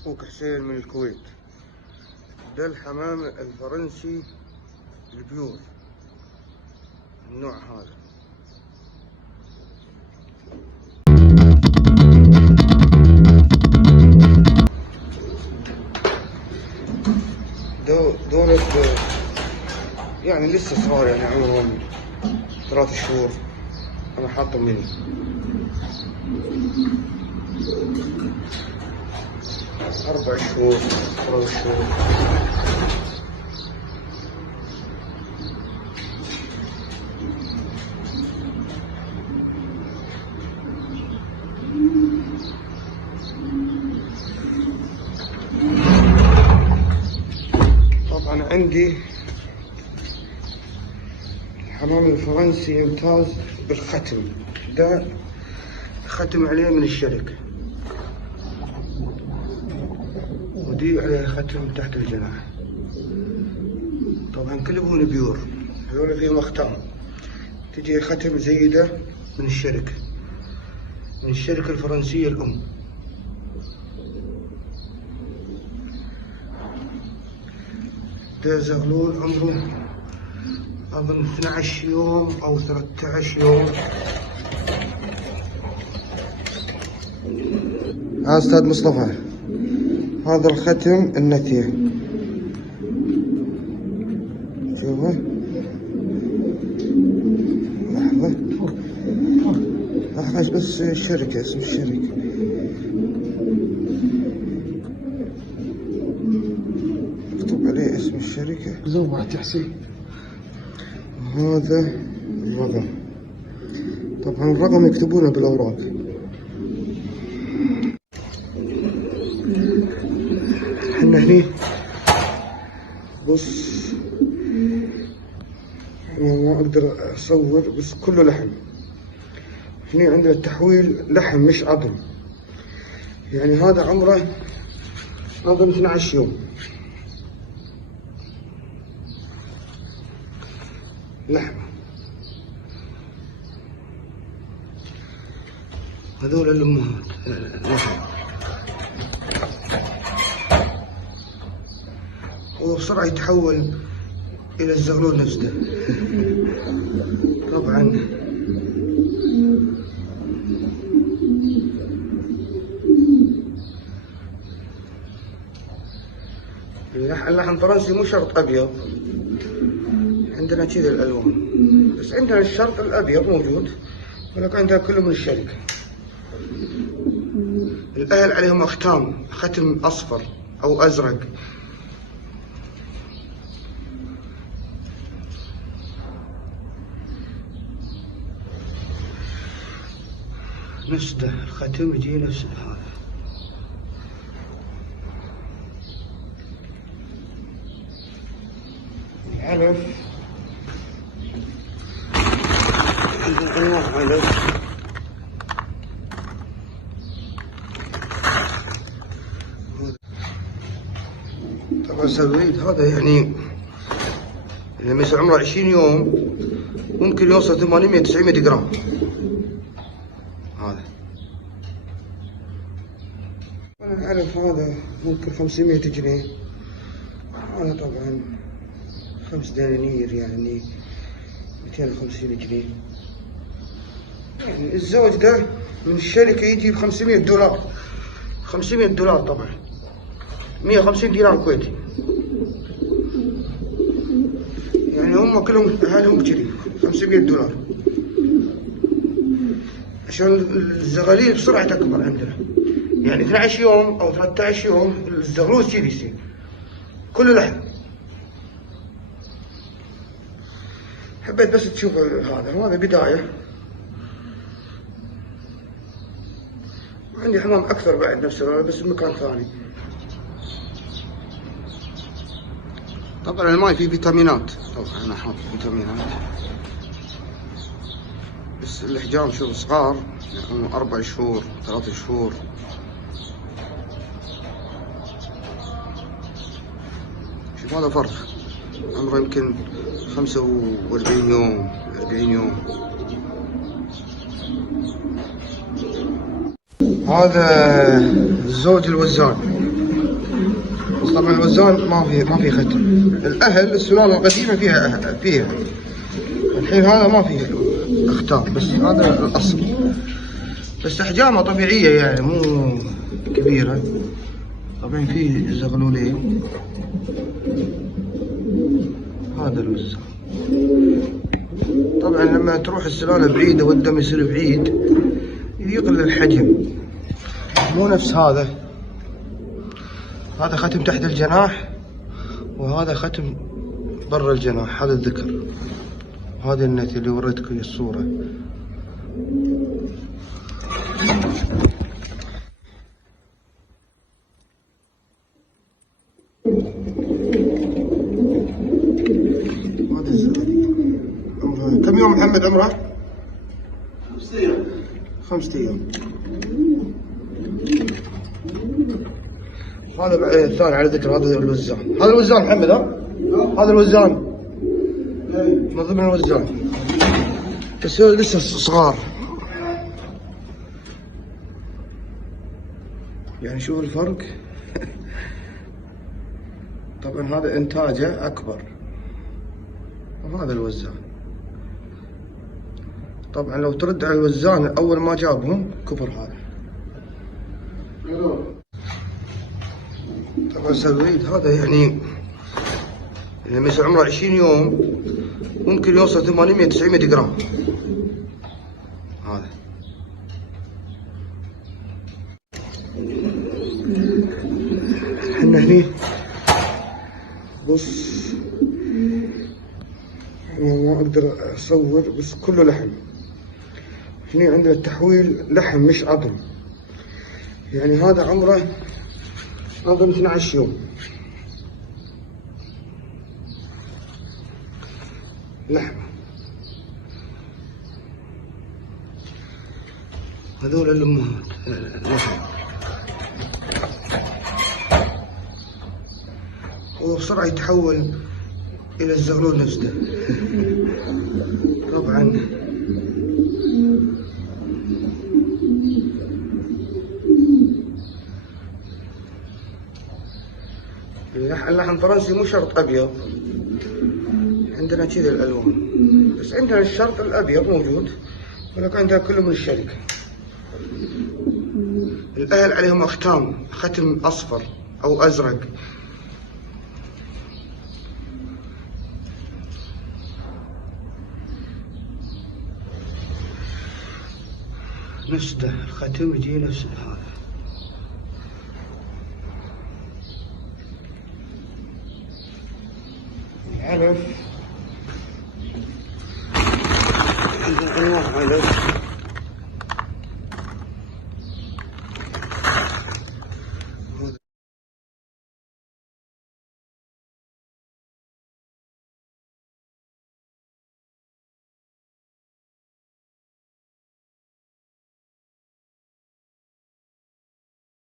أخوك حسين من الكويت. ده الحمام الفرنسي البيور، النوع هذا. دولة يعني لسه صغار، يعني عمرهم 3 شهور. أنا حاطهم مني 4 شهور 3 شهور. طبعا عندي الحمام الفرنسي يمتاز بالختم، ده ختم عليه من الشركة، ودي عليه ختم تحت الجناح. طبعا كلهم بيور، هذول فيهم أختام، تجي ختم زي ده من الشركة الفرنسية الأم. ده زغلول عمره أظن 12 يوم أو 13 يوم. أستاذ مصطفى، هذا الختم النثية، شوفه. لحظة بس الشركة، اسم الشركة مكتوب عليه اسم الشركة. زوبة تحسين. هذا الرقم، طبعا الرقم يكتبونه بالأوراق. احنا هني بص، انا ما اقدر اصور بس كله لحم. هني عندنا التحويل لحم مش عظم، يعني هذا عمره اظن 12 يوم. لحمة. هذول الأمهات لحم، وبسرعة يتحول إلى الزغلول نفسه. طبعا اللحم الفرنسي مو شرط أبيض، عندنا كذا الألوان، بس عندنا الشرط الأبيض موجود، ولكن عندنا كله من الشركة. الأهل عليهم أختام، ختم أصفر أو أزرق. نفس ده الختم يجي نفس هذا. العلف أنواع علف. طبعا السويد هذا يعني لما يصير عمره 20 يوم ممكن يوصل 800-900 جرام. هذا العلف هذا ممكن 500 جنيه. هذا طبعا 5 دنانير، يعني 250 جنيه. يعني الزوج ده من الشركة يجي ب$500. $500 طبعا 150 دينار كويتي. يعني هم كلهم أهلهم كذي $500 عشان الزغاليل بسرعة تكبر عندنا. يعني 12 يوم أو 13 يوم الزغلول كذي يصير كله لحم. حبيت بس تشوف هذا بداية. عندي حمام أكثر بعد نفس الوقت بس بمكان ثاني. طبعا الماي فيه فيتامينات، طبعا أنا حاط فيتامينات، بس الأحجام شوف صغار، يعني 4 شهور 3 شهور. شوف هذا فرخ عمره يمكن 45 يوم 40 يوم. هذا الزوج الوزان بس طبعا الوزان ما في ختم. الاهل السلاله القديمه فيها الحين هذا ما فيه اختام، بس هذا الاصل. بس احجامه طبيعيه يعني مو كبيره. طبعا فيه زغلولين. هذا الوزان. طبعا لما تروح السلاله بعيده والدم يصير بعيد يقل الحجم، مو نفس هذا. هذا ختم تحت الجناح وهذا ختم برا الجناح. هذا الذكر. هذا النت اللي وريتكم الصورة. كم يوم محمد عمره؟ 5 أيام. 5 أيام. هذا الثاني على ذكر. هذا الوزان. هذا الوزان محمد. هذا الوزان من ضمن الوزان، بس لسه صغار. يعني شوف الفرق. طبعا هذا انتاجه اكبر. وهذا الوزان. طبعا لو ترد على الوزان اول ما جابهم كبر هذا. طبعا سلويد هذا يعني لما يصير عمره 20 يوم ممكن يوصل 800-900 جرام. هذا احنا هني بص، انا ما اقدر اصور بس كله لحم. هني عندنا التحويل لحم مش عظم. يعني هذا عمره اظن 12 يوم. لحمة. هذول الأمهات لحم. وبسرعة يتحول إلى الزغلول نفسه. طبعا اللحم الفرنسي مو شرط أبيض، عندنا كذا الألوان، بس عندنا الشرط الأبيض موجود، ولكن عندنا كله من الشركة. الأهل عليهم أختام، ختم أصفر أو أزرق. نفس ده الختم يجي نفس هذا. علف. علف